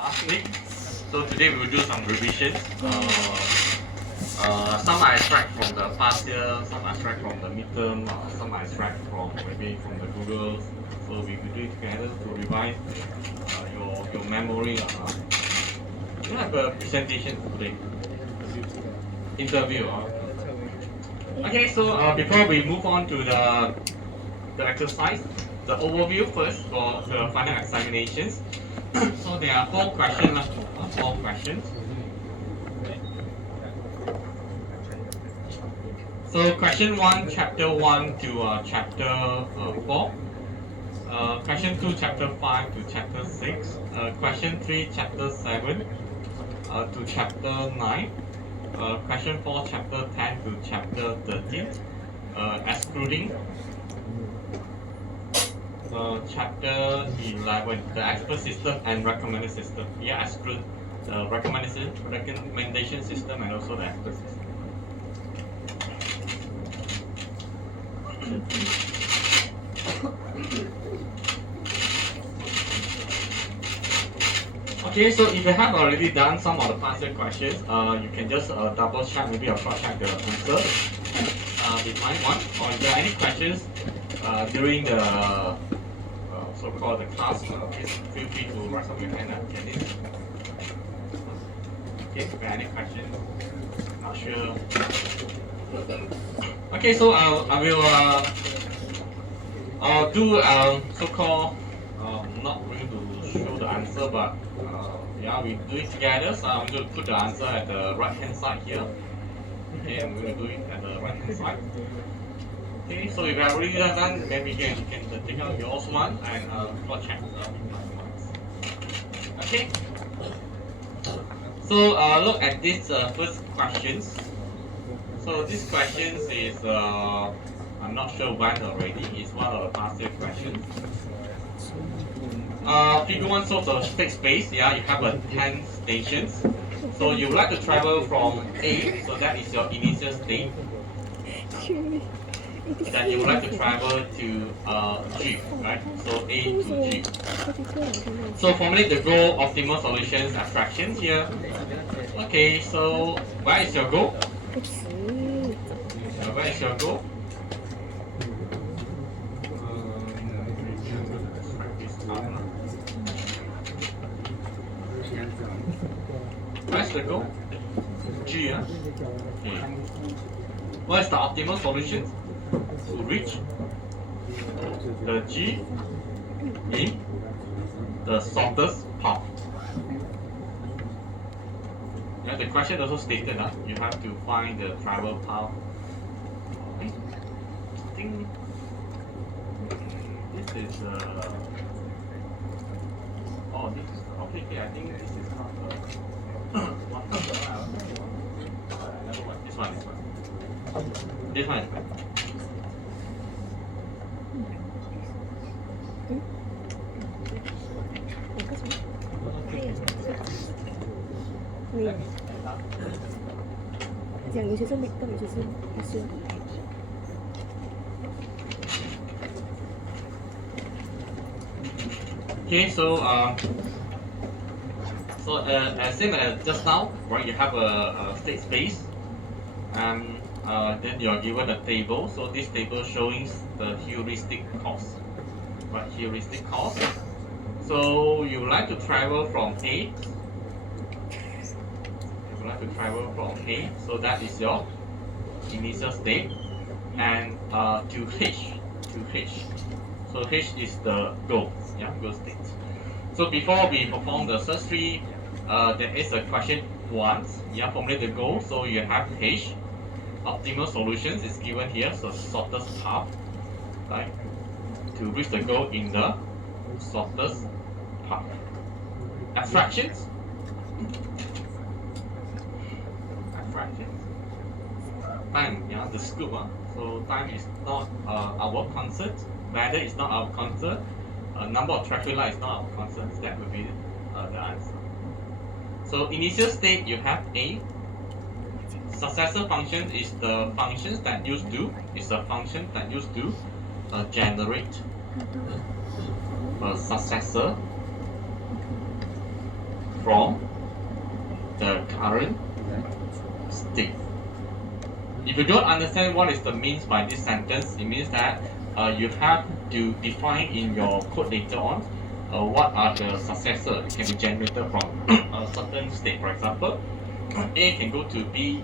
last week. So today we will do some revisions. Some I extract from the past year, some I extract from the midterm, some I extract from maybe from the Google. So we will do it together to revise your memory. You have a presentation today. Interview. Okay, so before we move on to the exercise, the overview first for the final examinations. So there are 4 questions. 4 questions. So question 1, chapter 1 to chapter 4. Question 2, chapter 5 to chapter 6. Question 3, chapter 7 to chapter 9. Question 4, chapter 10 to chapter 13. Excluding chapter 11, the expert system and recommended system. Yeah, exclude the recommendation system and also the expert system. Okay, so if you have already done some of the past year questions, you can just double check, maybe cross check the answer with my one. Or if there are any questions during the so-called the class, please feel free to raise up your hand and get it. Okay, if there are any questions, not sure. Okay, so I will do so-called not going to show the answer, but yeah, we do it together. So I'm going to put the answer at the right hand side here. Okay, I'm going to do it at the right hand side. Okay, so if you have already done, maybe you can take out your own one and cross check okay. So look at this first questions. So this questions is I'm not sure when already. It's one of the past year questions. Figure 1 shows a state space. Yeah, you have 10 stations. So you would like to travel from A, so that is your initial state. And then you would like to travel to G, right? So A to G. So formulate the goal, optimal solutions, abstractions here. Okay, so where is your goal? Where is your goal? Where's the goal? G, yeah? Okay. What is the optimal solution to reach the G in the shortest path? Yeah, the question also stated that you have to find the travel path. Okay. I think this is oh, this is okay. I think this is not this one. This one is fine. Okay, so as same as just now, right? You have a state space, and then you are given a table. So this table showing the heuristic cost, right? Heuristic cost. So you would like to travel from A. You would like to travel from A. So that is your initial state, and to H. So H is the goal. Yeah, goal state. So before we perform the search tree, there is a question 1. Yeah, formulate the goal. So you have H. Optimal solutions is given here. So shortest path, right, to reach the goal in the shortest path. Abstractions. Time, yeah, the scope. So time is not our concern. Weather is not our concern. Number of traffic lights is not our concern. That will be the answer. So initial state you have A. Successor function is the functions that used to generate a successor from the current state. If you don't understand what is the means by this sentence, it means that you have to define in your code later on what are the successors that can be generated from a certain state. For example, A can go to B,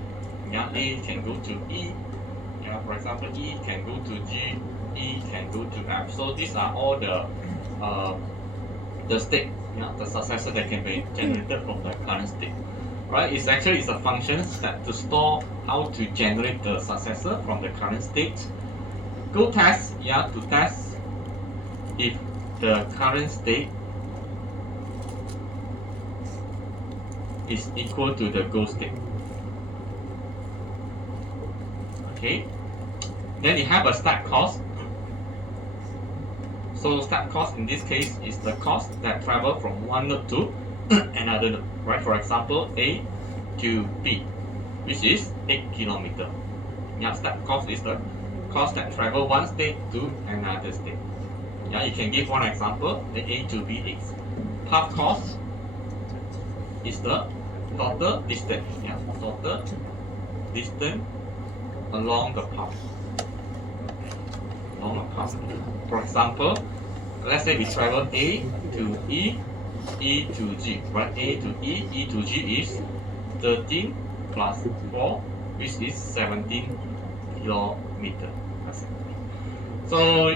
yeah, A can go to E, yeah, for example, E can go to G, E can go to F. So these are all the state, yeah, the successor that can be generated from the current state. Right? It's actually a function that to store how to generate the successor from the current state. Go test, yeah, to test if the current state is equal to the goal state. Okay. Then you have a start cost. So start cost in this case is the cost that travel from one node to another node. Right? For example, A to B, which is 8 km. Yeah, start cost is the cost that travel one state to another state. Yeah, you can give one example. The A to B is path cost is the total distance. Yeah, total distance along the path. For example, let's say we travel A to E, E to G, right? A to E, E to G is 13 plus 4, which is 17 kilometer. So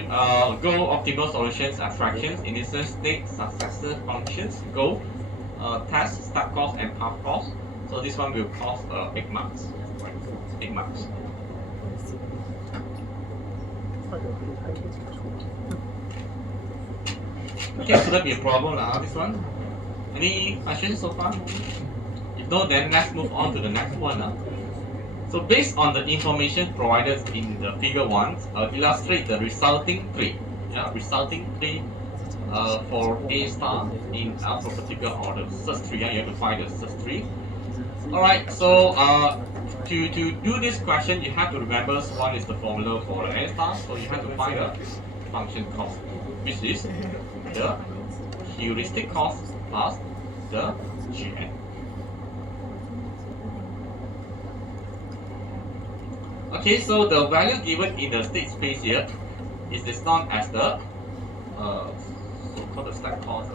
go optimal solutions, abstractions, initial state, successor functions, go test, start cost, and path cost. So this one will cost 8 marks, right? 8 marks. Okay, so that be a problem now, this one. Any questions so far? If no, then let's move on to the next one now. So based on the information provided in the figure 1, illustrate the resulting tree. Yeah, resulting tree for A star in alphabetical order. Search tree, yeah, you have to find the search tree. Alright, so to do this question, you have to remember what is the formula for the A star. So you have to find the function cost, which is the heuristic cost plus the Gn. Okay, so the value given in the state space here is known as the so-called the stack cost.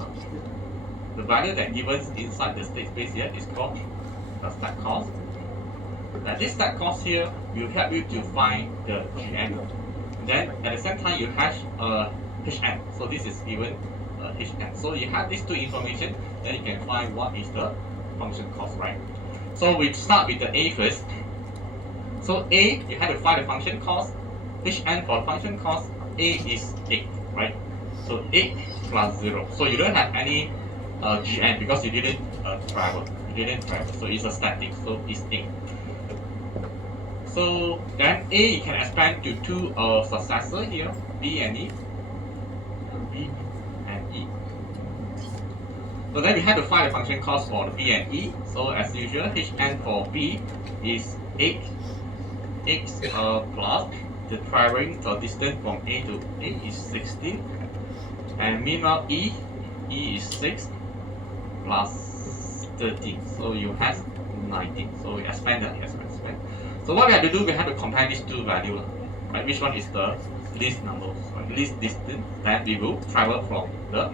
The value that given inside the state space here is called the stack cost. Now this stack cost here will help you to find the Gn. Then at the same time you hash Hn. So this is given Hn. So you have these two information, then you can find what is the function cost, right? So we start with the A first. So A, you have to find the function cost. Hn for function cost, A is 8, right? So 8 plus 0. So you don't have any Gn because you didn't travel. You didn't travel. So it's a static. So it's 8. So then A you can expand to two successor here, B and E. B and E. So then we have to find the function cost for the B and E. So as usual, Hn for B is 8 x plus the traveling distance from A to A is 16, and meanwhile E is 6 plus 13. So you have 19. So we expand that, expand. So what we have to do, we have to compare these two values, right? Which one is the least number, right? Least distance that we will travel from the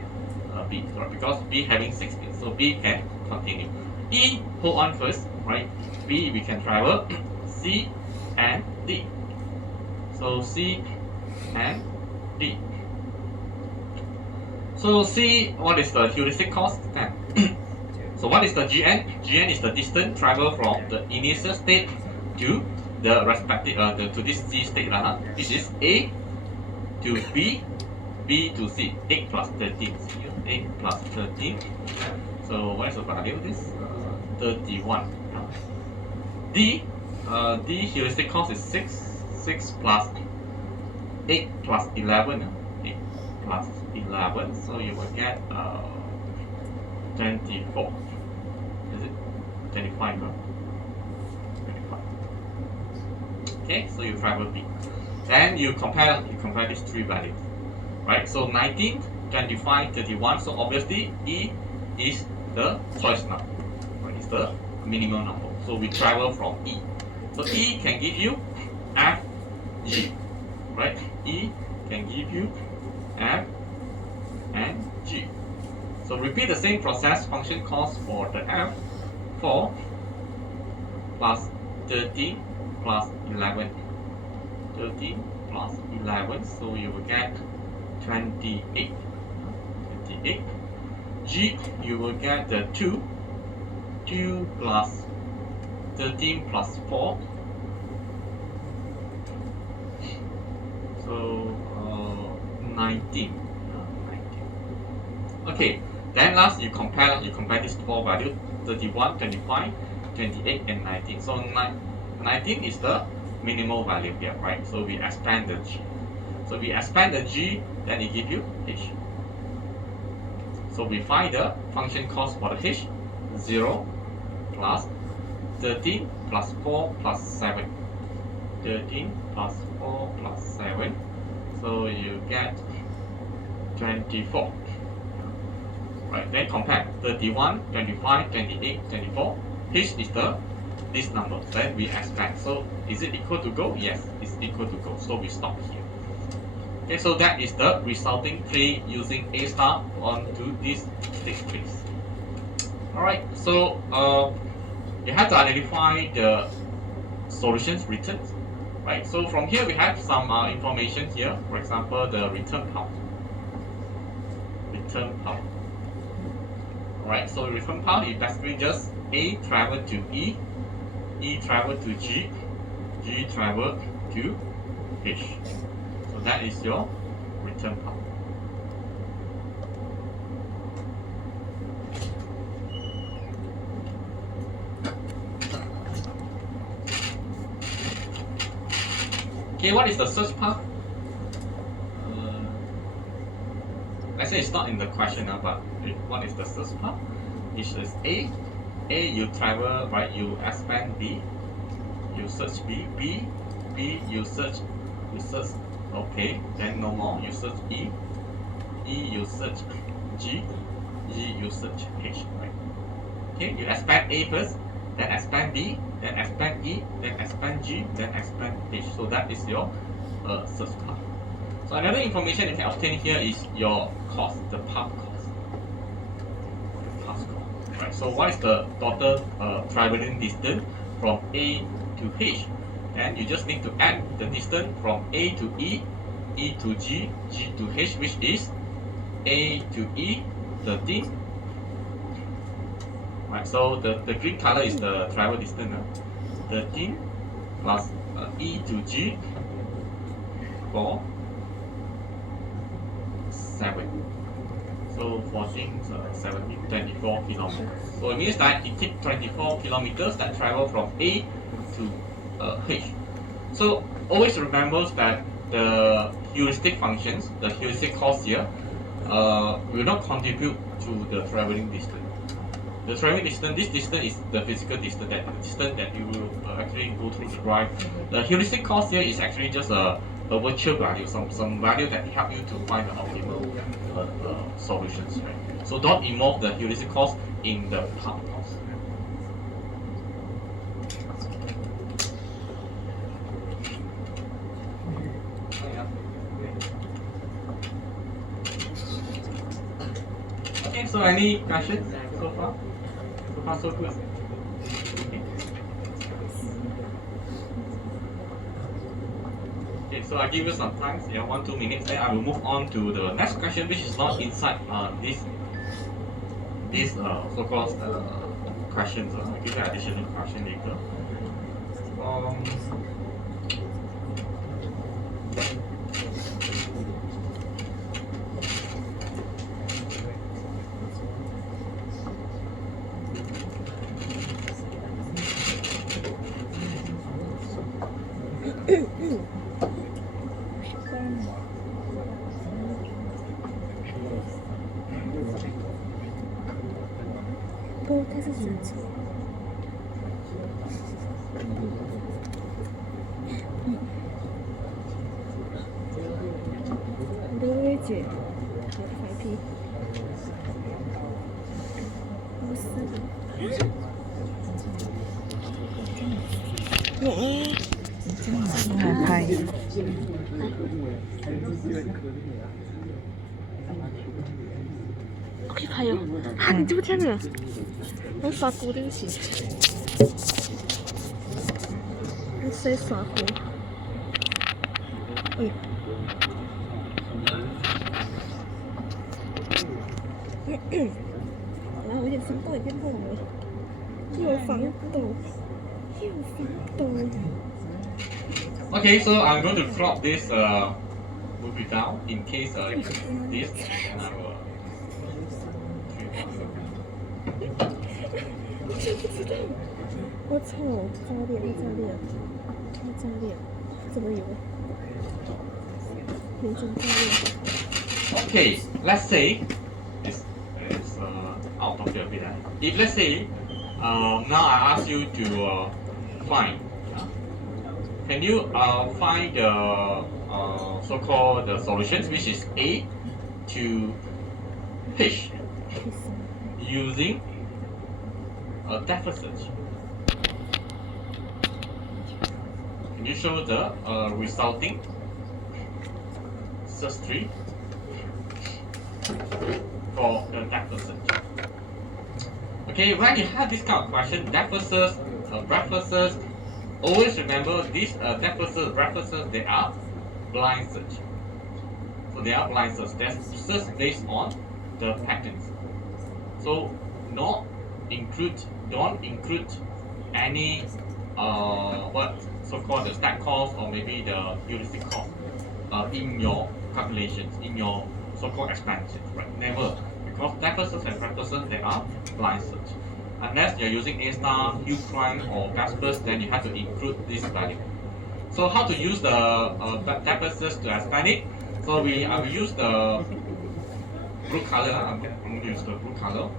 B, right? Because B having 16, so B can continue. E hold on first, right? B we can travel. C and D. So C and D. So C, what is the heuristic cost? 10. So what is the Gn? Gn is the distance traveled from the initial state to the respective to this C state, which is A to B, B to C. 8 plus 13. 8 plus 13. So what is the value of this? 31. D, D heuristic cost is 6. 6 plus 8 plus 11. 8 plus 11. So you will get 24. Is it 25? No? 25. Okay, so you travel B. Then you compare these three values. Right? So 19, 25, 31. So obviously E is the choice number, right? It's the minimum number. So we travel from E. So E can give you F, G, right? E can give you F and G. So repeat the same process. Function cost for the F, 4 plus 13 plus 11. 13 plus 11, so you will get 28. 28. G, you will get the 2. 2 plus 13 plus 4. So 19. 19. Okay, then last you compare these four values: 31, 25, 28, and 19. So 19 is the minimal value here, right? So we expand the G. So we expand the G, then it gives you H. So we find the function cost for the H: 0 plus 13 plus 4 plus 7. 13 plus 4 plus 7. So you get 24. Right, then compare 31, 25, 28, 24. H is this number. Then we expand. So is it equal to go? Yes, it's equal to go. So we stop here. Okay, so that is the resulting tree using A star onto this six trees. Alright, so you have to identify the solutions written. Right, so from here we have some information here. For example, the return path. Return path. Alright, so return path is basically just A travel to E, E travel to G, G travel to H. So that is your return path. Okay, what is the search path? Let's say it's not in the question, but what is the search path? It is A. A, you travel, right? You expand B. You search B. B, you search. Okay, then no more. You search E. E, you search G. G, you search H, right? Okay, you expand A first, then expand B, then expand E, then expand G, then expand H. So that is your search path. So another information you can obtain here is your cost, the path cost. Right. So what is the total traveling distance from A to H? And you just need to add the distance from A to E, E to G, G to H, which is A to E, 13. Right. So the green color is the travel distance. 13 plus E to G, 4, 7. So 14, 17, 24 kilometers. So it means that it takes 24 kilometers that travel from A to H. So always remember that the heuristic functions, the heuristic cost here, will not contribute to the traveling distance. The traveling distance, this distance is the physical distance, the distance that you will actually go through the drive. The heuristic cost here is actually just a virtual value, some value that help you to find the optimal solutions. Right? So don't involve the heuristic cost in the path cost. Okay, so any questions so far? So far so good. Okay, so I give you some time, 1-2 minutes, then I will move on to the next question, which is not inside this so-called questions. I'll give you additional question later. 来拍。我可以拍哦。哈，你怎么这样啊？我刷锅，对不起。我在刷锅。哎。然后我有点心动，有点痛了。有防抖，有防抖。Okay, so I'm going to crop this movie down in case this and I will. 我真不知道。我操！炸裂！炸裂！炸裂！怎么有？严重炸裂。Okay, let's say it's out of the bit. If let's say now I ask you to find. Can you find the so-called the solutions, which is A to H, using a depth search? Can you show the resulting search tree for the depth search? Okay, when you have this kind of question, depth search, breadth search, always remember these depth search, breadth search, they are blind search. So they are blind search. That's search based on the patterns. So don't include any what so-called the stack cost or maybe the heuristic cost in your calculations, in your so-called expansions, right? Never, because depth search and breadth search, they are blind search. Unless you're using A star, Uprime, or Gaspers, then you have to include this value. So how to use the depth search to expand it? So I will use the blue color. I'm going to use the blue color.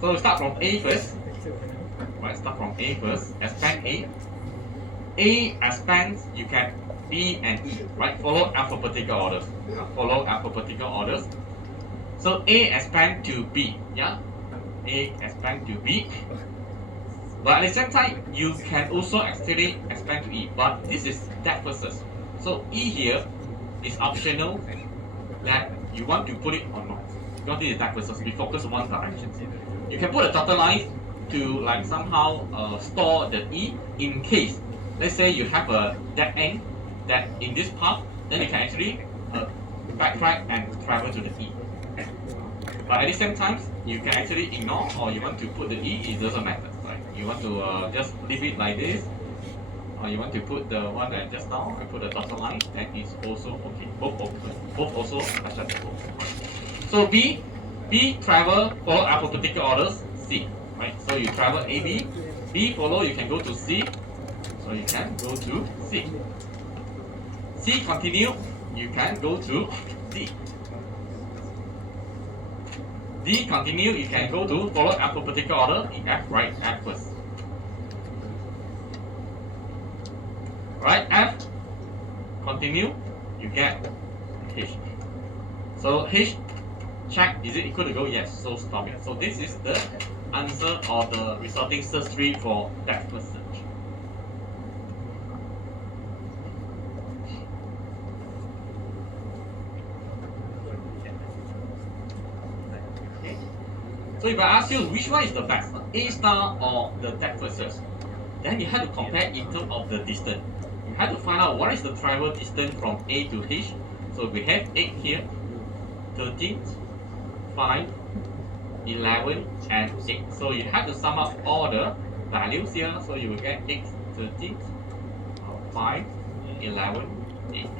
So we start from A first. Right, start from A first. Expand A. A expands, you can B and E, right? Follow alphabetical orders. Follow alphabetical orders. So A expand to B, yeah? A expand to B. But at the same time, you can also actually expand to E, but this is depth search. So E here is optional that you want to put it or not. Because this is depth search, we focus on one direction. You can put a dotted line to like somehow store the E in case, let's say you have a dead end that in this path, then you can actually backtrack and travel to the E. But at the same time, you can actually ignore or you want to put the E, it doesn't matter. Right? You want to just leave it like this, or you want to put the one that just now, I put the dotted line, that is also okay. Both also acceptable. So B travel, follow alphabetical orders, C. Right? So you travel AB, B follow, you can go to C, so you can go to C. C continue, you can go to D. D continue, you can go to follow alphabetical order in F, right? F first. Right, F continue, you get H. So H check, is it equal to go? Yes, so stop it. So this is the answer or the resulting search tree for depth search. So if I ask you which one is the best, A star or the depth search, then you have to compare in terms of the distance. You have to find out what is the travel distance from A to H. So we have 8 here, 13, 5, 11, and 8. So you have to sum up all the values here. So you will get 8, 13, 5, 11, 8.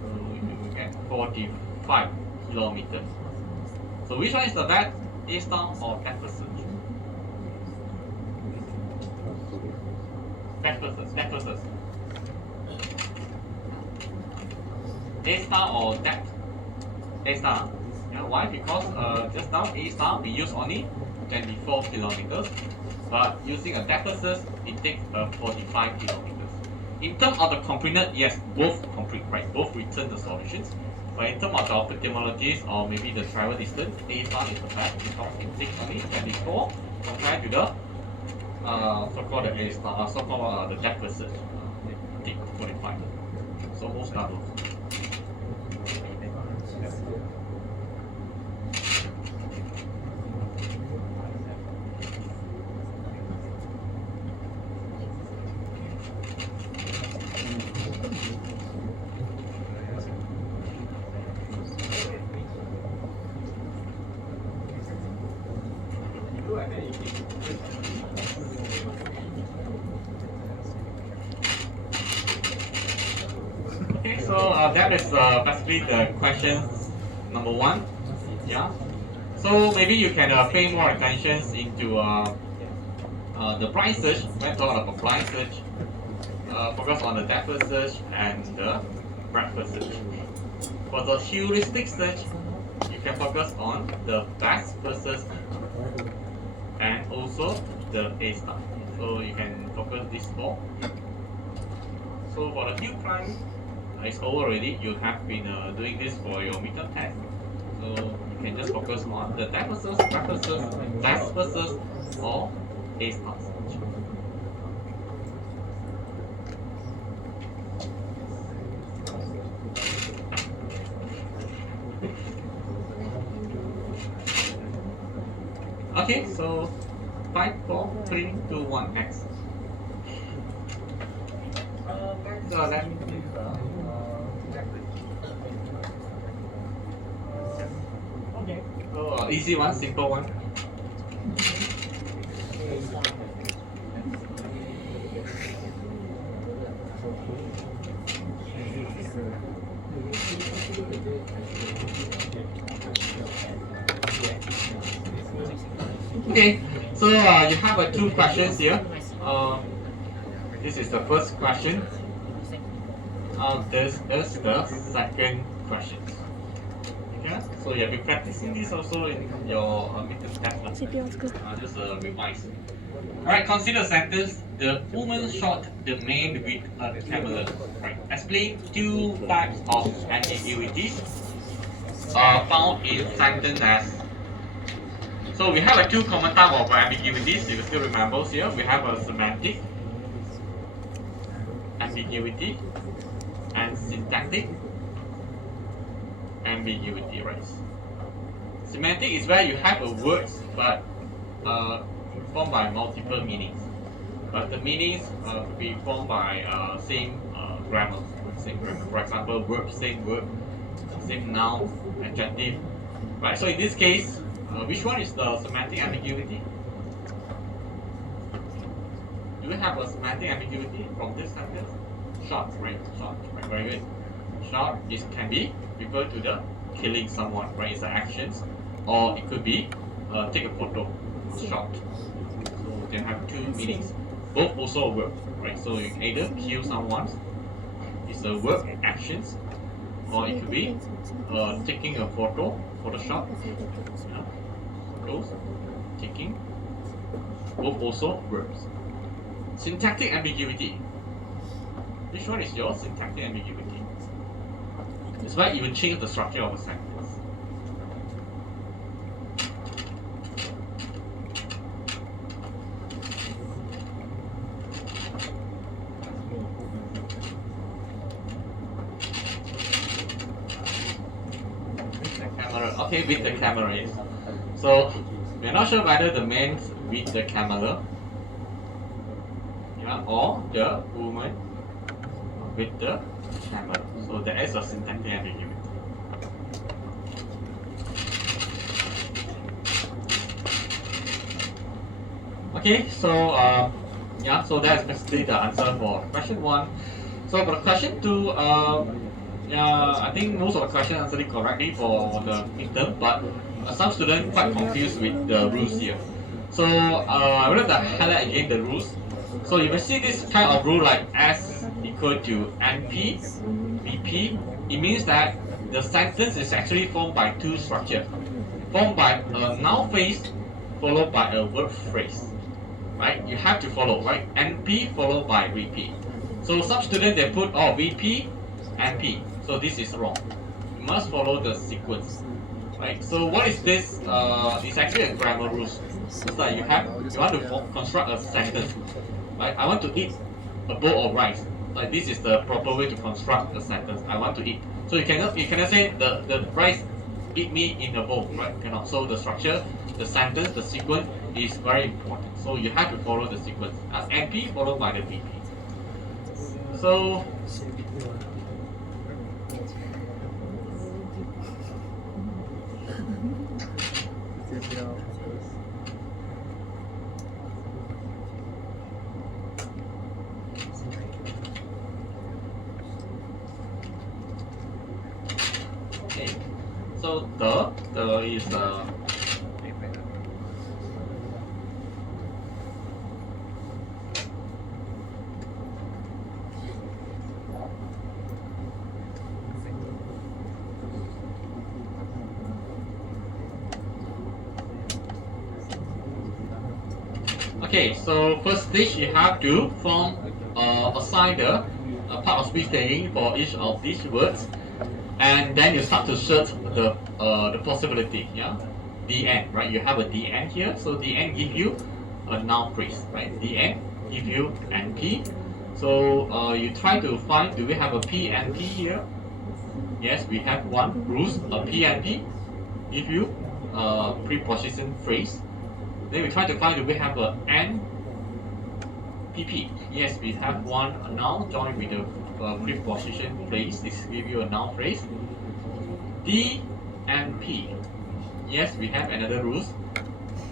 So you will get 45 kilometers. So which one is the best? A star or depth search? Depth search. A star or depth? A star. Yeah, why? Because just now A star we use only 24 kilometers, but using a depth search it takes 45 kilometers. In terms of the completeness, yes, both complete, right? Both return the solutions. But in terms of the optimalities or maybe the travel distance, A star is the best because it takes only 24 compared to the so-called the A star, so-called the depth first search, tick 45. So most are those. Okay, so that is basically the question number 1. Yeah. So maybe you can pay more attention into the price search. When talking about price search, focus on the depth first search and the breadth first search. For the heuristic search, you can focus on the best first search and also the A star. So you can focus these 4. So for the hill climb, it's over already. You have been doing this for your midterm test. So you can just focus on the depth first search, breadth first search, best first search, or A star search. Okay, so 5, 4, 3, 2, 1, next. So let me okay. So easy one, simple one. Okay, so you have 2 questions here. This is the first question. This is the second question. Okay, so you have been practicing this also in your midterm test. Just revise. Alright, consider a sentence. The woman shot the man with a camera. Right. Explain 2 types of ambiguities found in sentence as. So we have 2 common type of ambiguities. You can still remember here. We have a semantic ambiguity and syntactic ambiguity, right? Semantic is where you have a word but formed by multiple meanings, but the meanings could be formed by same grammar. For example, verb, same word, same noun, adjective. Right. So in this case, which one is the semantic ambiguity? Do we have a semantic ambiguity from this sentence? Shot, right? Shot, right? Very good. Shot can be referred to the killing someone, right? It's the actions, or it could be take a photo. Shot. So you can have 2 meanings. Both also a verb, right? So you can either kill someone, it's a verb actions, or it could be taking a photo, Photoshop. Yeah. Photos, taking. Both also verbs. Syntactic ambiguity. Which one is your syntactic ambiguity? It's where you will change the structure of a sentence. With the camera. Okay, with the camera, yes. So we're not sure whether the man with the camera, yeah, or the woman with the camera. So there is a syntactic ambiguity. Okay, so yeah, so that's basically the answer for question 1. So for question 2, yeah, I think most of the questions answered it correctly for the midterm, but some students quite confused with the rules here. So I would like to highlight again the rules. So you will see this kind of rule like S equal to NP, VP. It means that the sentence is actually formed by 2 structures. Formed by a noun phrase followed by a verb phrase. Right? You have to follow, right? NP followed by VP. So some students they put VP, NP. So this is wrong. You must follow the sequence. right? So what is this? It's actually a grammar rules. It's like you want to construct a sentence, right? I want to eat a bowl of rice. Like this is the proper way to construct a sentence. I want to eat. So you cannot say the rice eat me in a bowl, right? Cannot. So the structure, the sentence, the sequence is very important. So you have to follow the sequence as NP followed by the VP. So okay. So the is okay, so first stage you have to form assign the part of speech tagging for each of these words, and then you start to search the possibility. Yeah, DN, right? You have a DN here, so DN give you a noun phrase, right? DN give you NP. So you try to find, do we have a PNP here? Yes, we have one rules, a PNP give you preposition phrase. Then we try to find, do we have a NPP? Yes, we have one noun joined with the preposition phrase. This give you a noun phrase. D and P. Yes, we have another rules.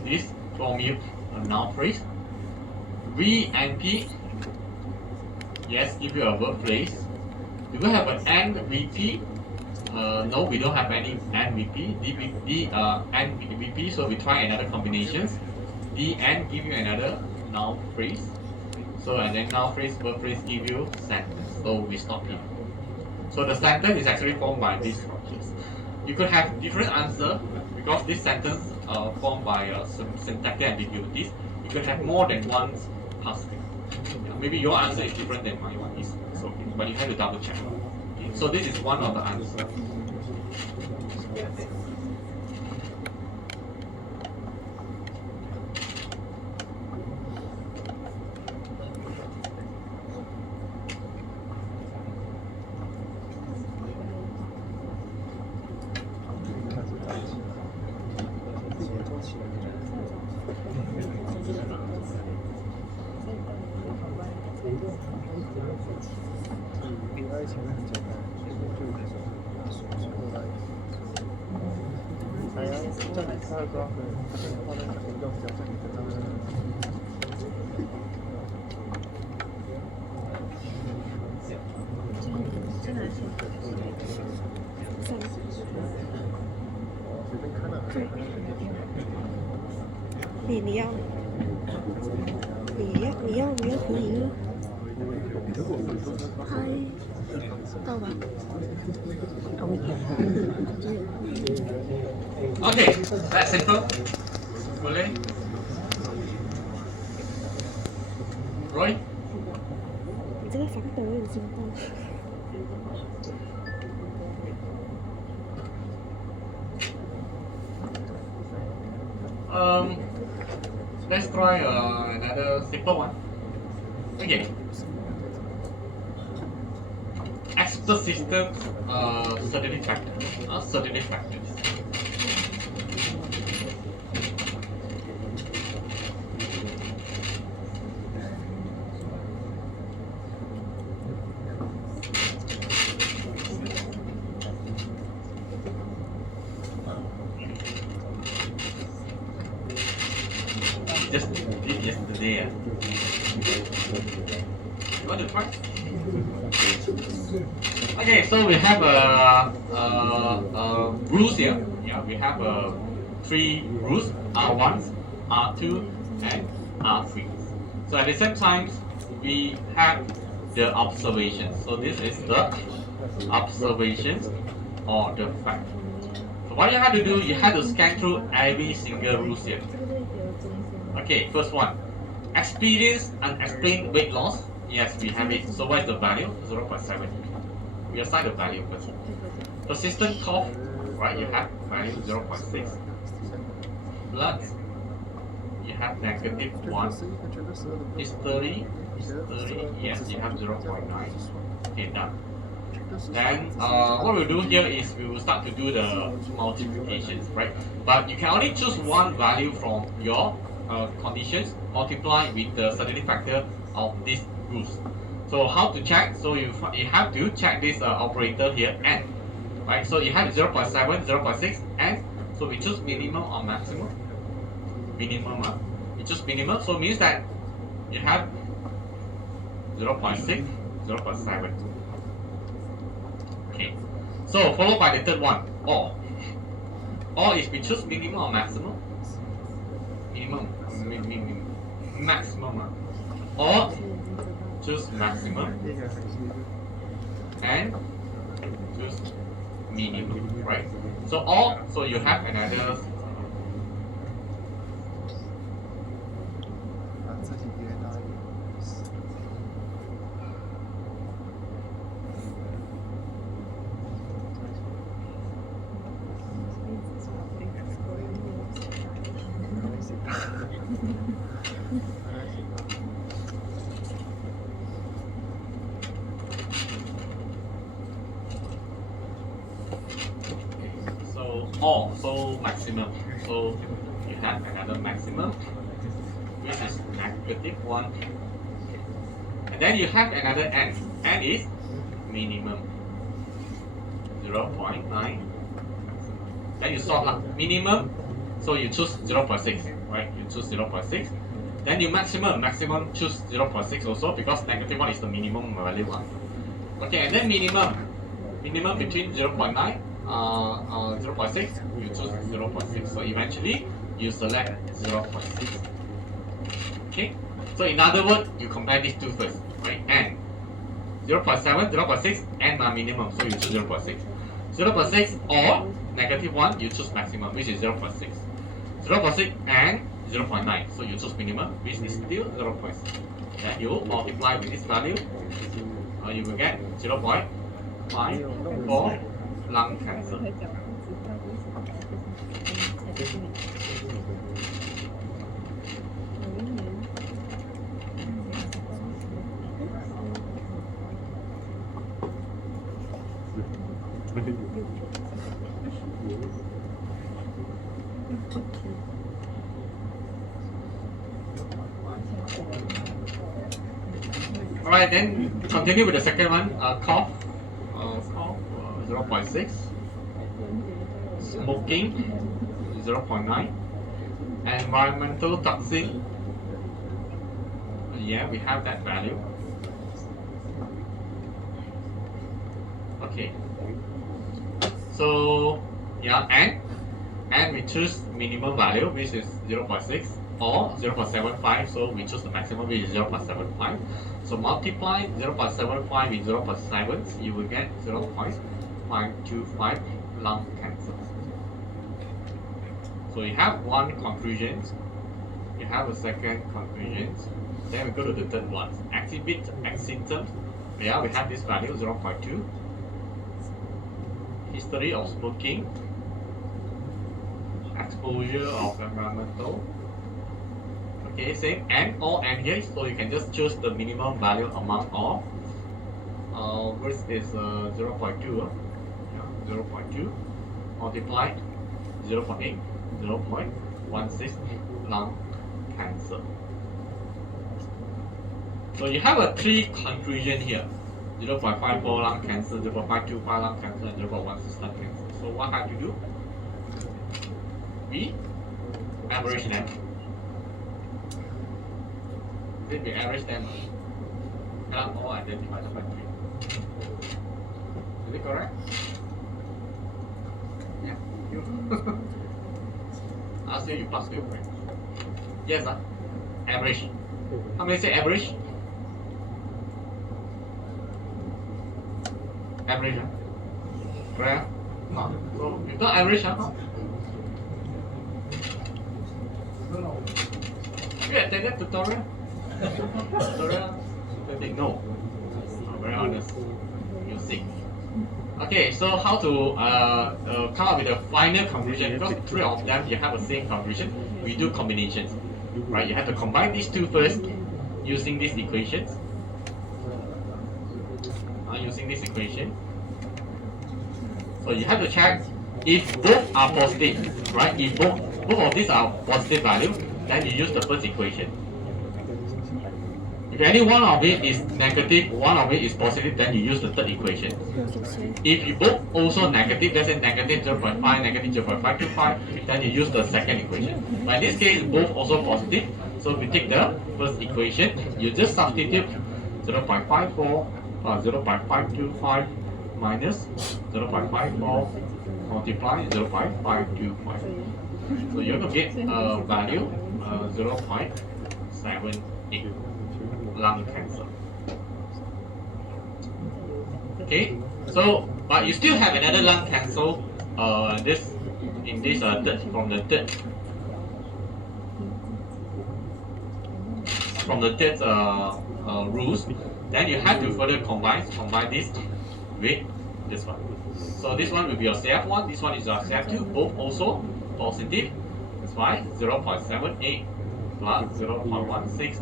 This form you a noun phrase. V and P. Yes, give you a verb phrase. Do we have an NVP? No, we don't have any NVP. NVP, so we try another combinations. DN give you another noun phrase. So and then noun phrase, verb phrase give you sentence. So we stop here. So the sentence is actually formed by these structures. You could have different answer because this sentence formed by some syntactic ambiguities. You could have more than one past tense. Yeah, maybe your answer is different than my one is. So but you have to double check. Okay, so this is one of the answers.你要可以了。嗨，到吧。Okay, that's simple. Boleh? Roy? 你这个防抖有心动。Let's try another simple one. Okay. Expert system certainty factors. Certainty factors. Just did yesterday. You want to try? Okay, so we have rules here. Yeah, we have three rules: R1, R2, and R3. So at the same time, we have the observations. So this is the observations or the fact. So what you have to do, you have to scan through every single rules here. Okay, first one. Experience unexplained weight loss. Yes, we have it. So what is the value? 0.7. We assign the value first. Persistent cough, right? You have value 0.6. Blood, you have negative 1. History, yes, you have 0.9. Okay, done. Then what we'll do here is we will start to do the multiplications, right? But you can only choose one value from your conditions, multiply with the certainty factor of this rules. So how to check? So you have to check this operator here, n, right? So you have 0.7, 0.6, n. So we choose minimum or maximum. Minimum, we choose minimum. So it means that you have 0.6, 0.7. Okay. So followed by the third one, or. Or is we choose minimum or maximum? Minimum, maximum. Or choose maximum and choose minimum, right? So or, so you have another. So maximum. So you have another maximum, which is negative 1. And then you have another n. N is minimum 0.9. Then you solve lah. Minimum, so you choose 0.6, right? You choose 0.6. Then you maximum choose 0.6 also because negative 1 is the minimum value one. Okay, and then minimum between 0.9 0.6, you choose 0.6. So eventually you select 0.6. Okay, so in other words, you compare these two first, right? And 0.7, 0.6, and my minimum, so you choose 0.6. 0.6 or negative 1, you choose maximum, which is 0.6. 0.6 and 0.9, so you choose minimum, which is still 0.6. Then you multiply with this value, you will get 0.5 for lung cancer. Alright, then continue with the second one, cough, 0.6, smoking, 0.9, environmental toxin, yeah, we have that value. Okay, so yeah, and we choose minimum value, which is 0.6 or 0.75, so we choose the maximum, which is 0.75. So multiply 0.75 with 0.7, you will get 0.525 lung cancer. So you have one conclusion, you have a second conclusion, then we go to the third one. Exhibit symptoms, yeah, we have this value 0.2. History of smoking, exposure of environmental. Okay, same n or n here, so you can just choose the minimum value among all. First is 0.2, 0.2 multiplied 0.8, 0.16 lung cancer. So you have a three conclusion here: 0.54 lung cancer, 0.525 lung cancer, and 0.16 lung cancer. So what have to do? We average them. Then we average them. Cannot all identify the three. Is it correct? Yeah. You. Ask you pass to your friend. Yes, average. How many say average? Average, correct? So you don't average, Have you attended tutorial? Tutorial? No. Very honest. You're sick. Okay, so how to come up with a final conclusion? Because three of them you have the same conclusion. We do combinations, right? You have to combine these two first using these equations. Using this equation. So you have to check if both are positive, right? If both of these are positive value, then you use the first equation. If any one of it is negative, one of it is positive, then you use the third equation. If you both also negative, let's say negative 0.5, negative 0.525, then you use the second equation. But in this case, both also positive. So we take the first equation, you just substitute 0.54 0.525 minus 0.54 multiply 0.525. So you're going to get a value 0.78 lung cancer. Okay, so but you still have another lung cancer. From the third rules. Then you have to further combine this with this one. So this one will be your CF1. This one is your CF2. Both also positive. That's why 0.78 plus 0.16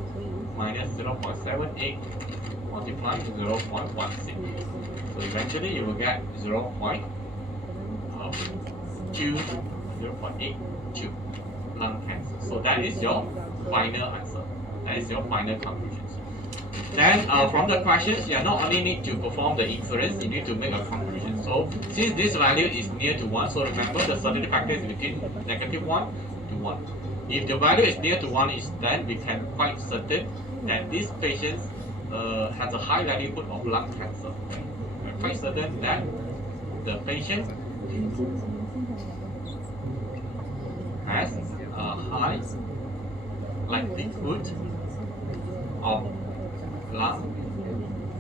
minus 0.78 multiplied to 0.16. So eventually you will get 0.82 lung cancer. So that is your final answer. That is your final conclusions. Then from the questions, you not only need to perform the inference, you need to make a conclusion. So since this value is near to 1, so remember the certainty factor is between negative 1 to 1. If the value is near to 1, then we can quite certain that this patient has a high likelihood of lung cancer. We're quite certain that the patient has a high likelihood of lung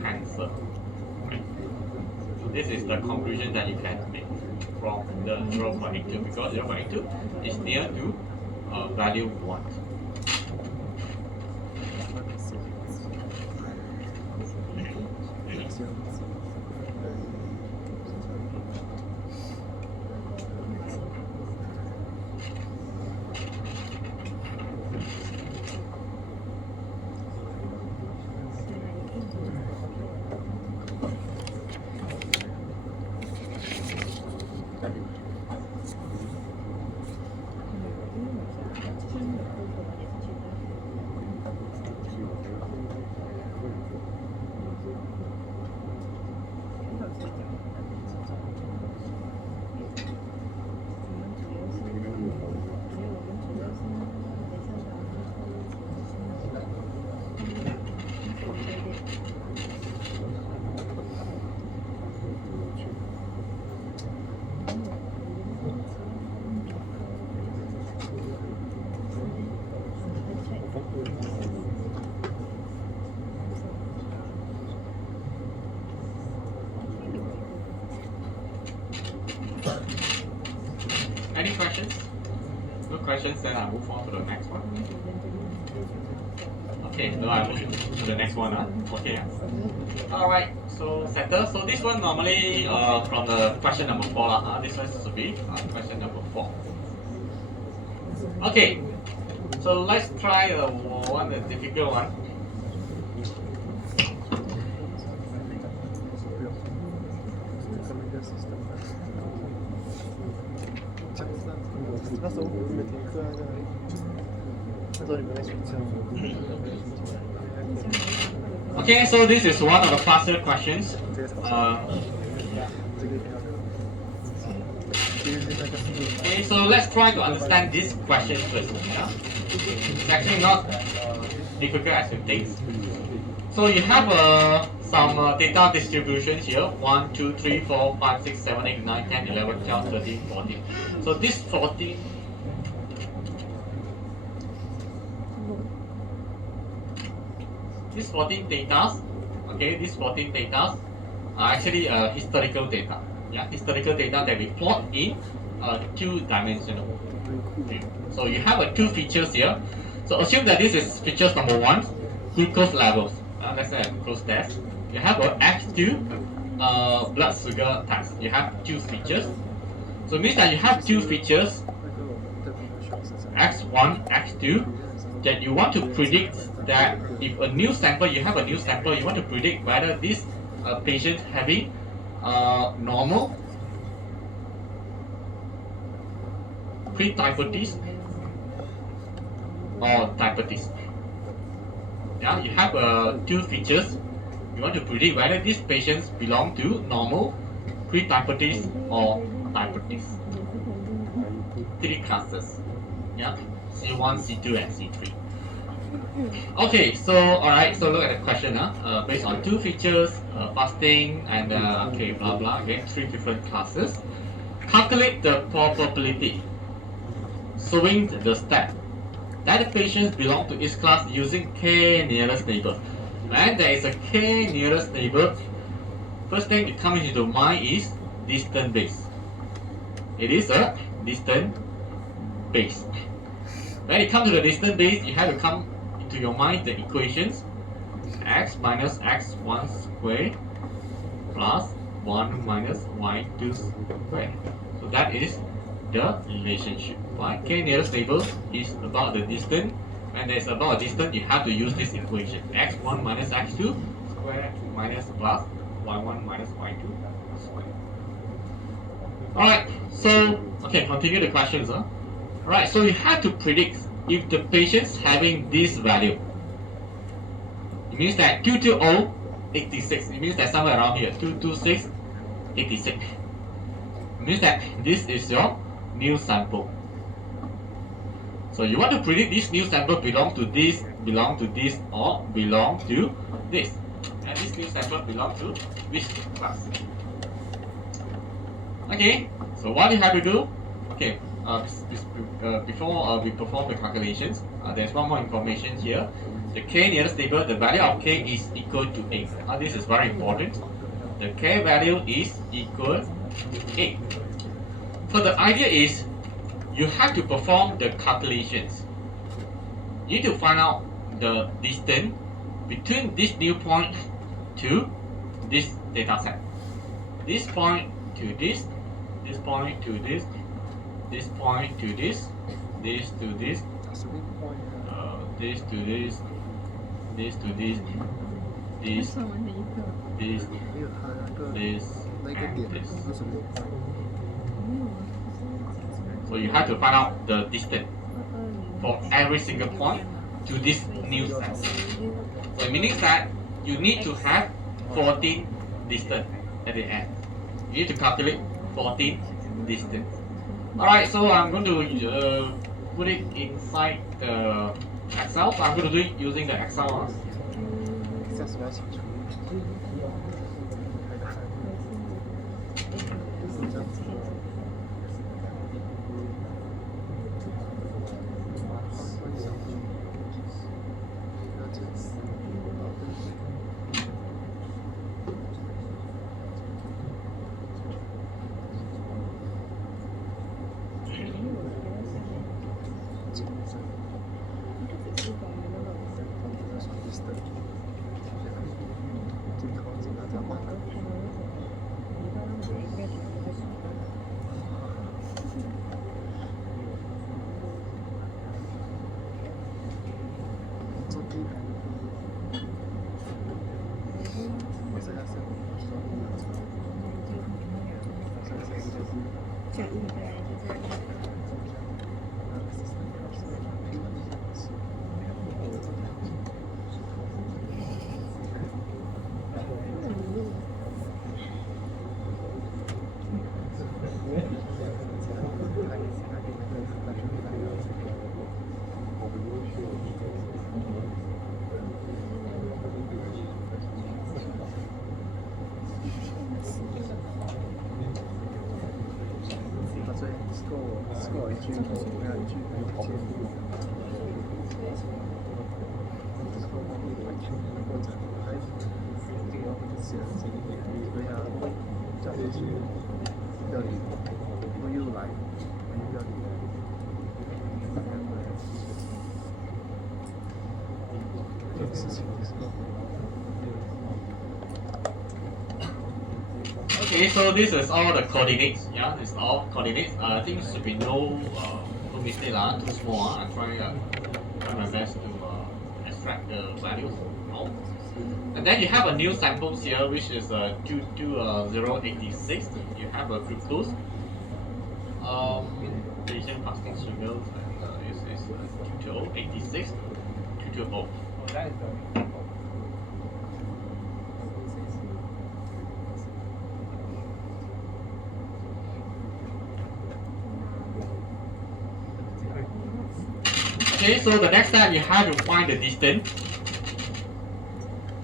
cancer. Right. So this is the conclusion that you can make from the 0.82 because 0.82 is near to value 1. Any questions? No questions, then I'll move on to the next one. Okay, no, I move to the next one. Okay. Alright, so settle. So this one normally from the question number 4. This one should be question number 4. Okay, so let's try the difficult one. Okay, so this is one of the faster questions. Okay, so let's try to understand this question first. Yeah? It's actually not difficult as you think. So you have some data distribution here 1, 2, 3, 4, 5, 6, 7, 8, 9, 10, 11, 12, 13, 14. So this 14 data, okay, these 14 data are actually historical data. Yeah, historical data that we plot in 2-dimensional. Okay. So you have 2 features here. So assume that this is features number 1, glucose levels. Let's say glucose test. You have a X2 blood sugar test. You have two features. So it means that you have two features, x1, x2, that you want to predict that if a new sample, you have a new sample, you want to predict whether this patient having normal pre-diabetes or diabetes. Yeah, you have two features. You want to predict whether these patients belong to normal, pre-diabetes or diabetes. Three classes. Yeah, C1, C2, and C3. Okay, so alright, so look at the question. Based on two features, fasting and okay, blah blah. Again, three different classes. Calculate the probability showing the step that the patients belong to each class using k nearest neighbor. When there is a k nearest neighbor, first thing that comes into mind is distance base. It is a distance base. When it comes to the distance base, you have to come into your mind the equations x minus x1 squared plus 1 minus y2 squared. So that is the relationship. Right? K nearest neighbor is about the distance. When there is about a distance, you have to use this equation. x1 minus x2 square minus plus y1 minus y2 square. Alright, so okay, continue the questions. Alright, so you have to predict if the patient's having this value. It means that 220, 86. It means that somewhere around here, 226, 86. It means that this is your new sample. So you want to predict this new sample belong to this, belong to this, or belong to this. And this new sample belong to which class? Okay, so what you have to do? Okay, before we perform the calculations, there's one more information here. The k nearest neighbor, the value of k is equal to 8. This is very important. The k value is equal to 8. So the idea is you have to perform the calculations. You need to find out the distance between this new point to this data set. This point to this point to this point to this to this, this to this to this, this, and this. So you have to find out the distance for every single point to this new set. So it means that you need to have 14 distance at the end. You need to calculate 14 distance. Alright, so I'm going to put it inside the Excel. So I'm going to do it using the Excel. Okay, so this is all the coordinates. Yeah, it's all coordinates. I think should be no mistake lah. Too small. I'm trying my best to extract the values out. And then you have a new samples here, which is 22086. You have a fructose, Asian fasting sugars, and is 22086, 220. Okay, so the next step you have to find the distance.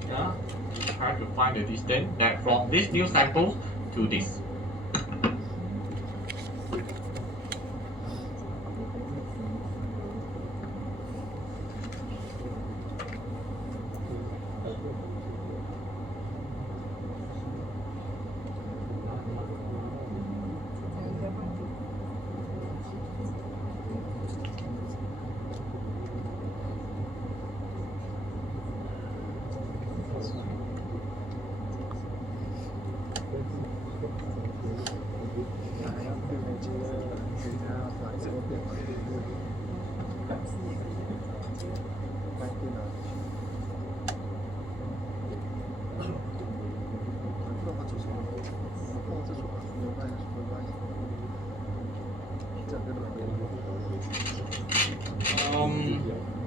Yeah, you have to find the distance that from this new sample to this.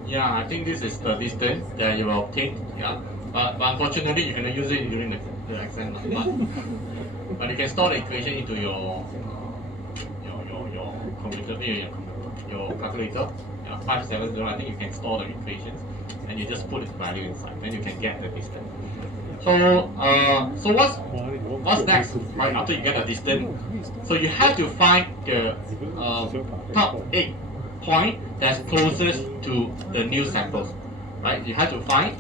Yeah, I think this is the distance that you will obtain. Yeah, but unfortunately you cannot use it during the exam. But you can store the equation into your computer, your calculator. 570. I think you can store the equations, and you just put its value inside. Then you can get the distance. So what's next? Right after you get the distance, so you have to find the top 8 point that's closest to the new samples, right? You have to find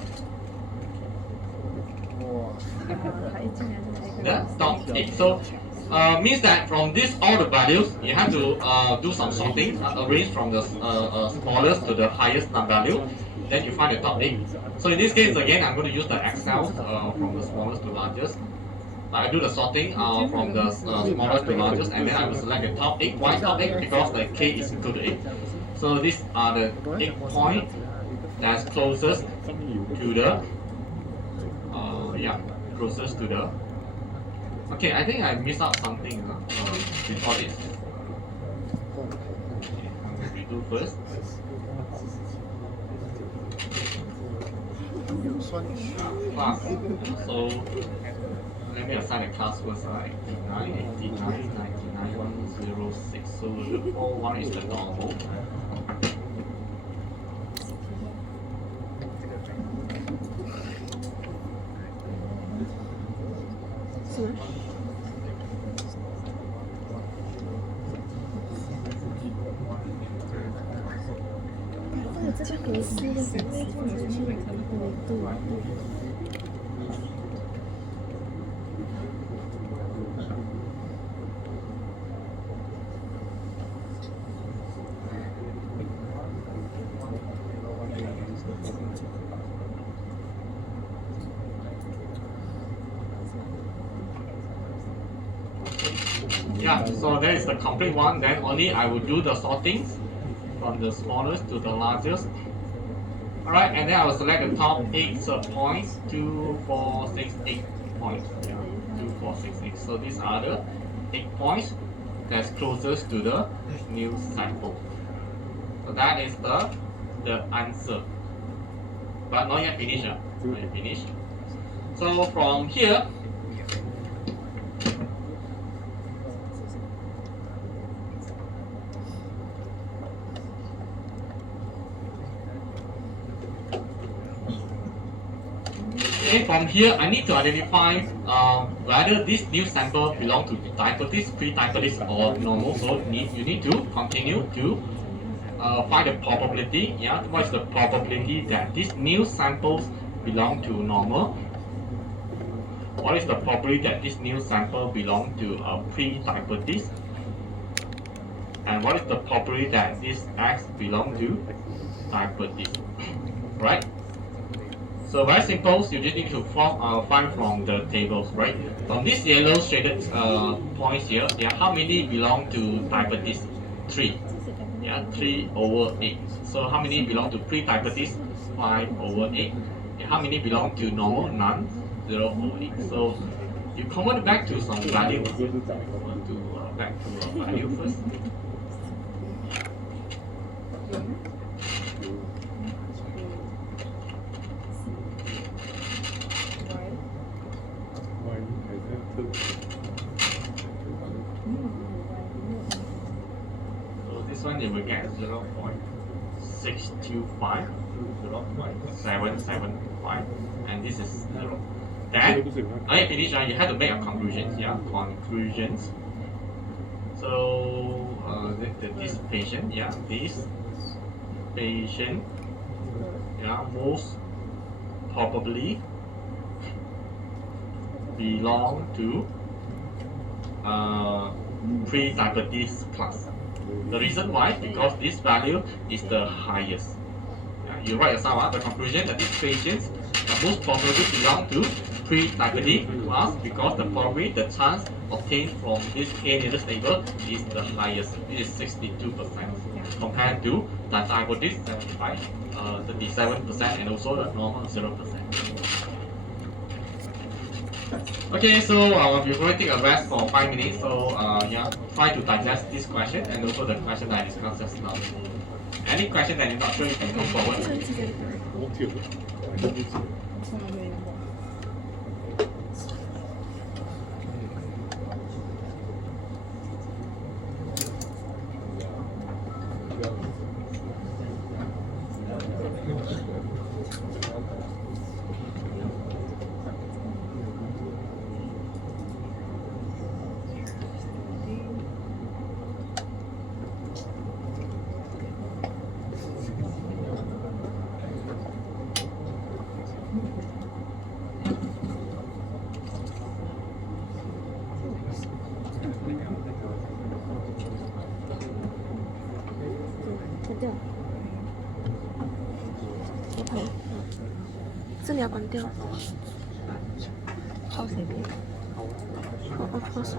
the top 8. So means that from this all the values you have to do some sorting, arrange from the smallest to the highest value. Then you find the top 8. So in this case again, I'm going to use the Excel from the smallest to largest. I do the sorting from the smallest to largest, and then I will select the top 8. Why top 8? Because the k is equal to 8. So these are the 8 points that's closest to the closest to the. Okay, I think I missed out something before this. Okay, I'm going to redo first. Class. So let me assign a class first. 89, 89, 99, 106. So the 41 is the normal.这个格式的因为这里是维度。Yeah, so that is the complete one. Then only I will do the sortings from the smallest to the largest. Alright, and then I will select the top 8 points, 2, 4, 6, 8 points. Yeah, 2, 4, 6, 8. So these are the 8 points that's closest to the new sample. So that is the answer. But not yet finished. Not yet finished. So from here, from here, I need to identify whether this new sample belongs to diabetes, pre-diabetes, or normal. So you need to continue to find the probability. Yeah, what is the probability that these new samples belong to normal? What is the probability that this new sample belong to pre-diabetes? And what is the probability that this X belong to diabetes? Right? So very simple. You just need to find from the tables, right? From these yellow shaded points here, yeah, how many belong to diabetes? 3. Yeah, 3 over 8. So how many belong to pre-diabetes? 5 over 8. Yeah, how many belong to normal? None. 0 over 8. So you convert back to some value. Back to a value first. So this one you will get 0.625, 0.775, and this is 0. Then, I finish, you have to make a conclusions. Yeah, conclusions. So this patient, yeah, yeah, most probably belong to pre-diabetes class. The reason why, because this value is the highest. You write yourself the conclusion that these patients most probably belong to pre-diabetic class because the chance obtained from this K nearest neighbor is the highest. It is 62% compared to the diabetes 75, 37%, and also the normal 0%. Okay, so we're going to take a rest for 5 minutes. So yeah, try to digest this question and also the question that I discussed just now. Any question that you're not sure, you can come forward. OK，这里要关掉。抛谁边？哦，抛手。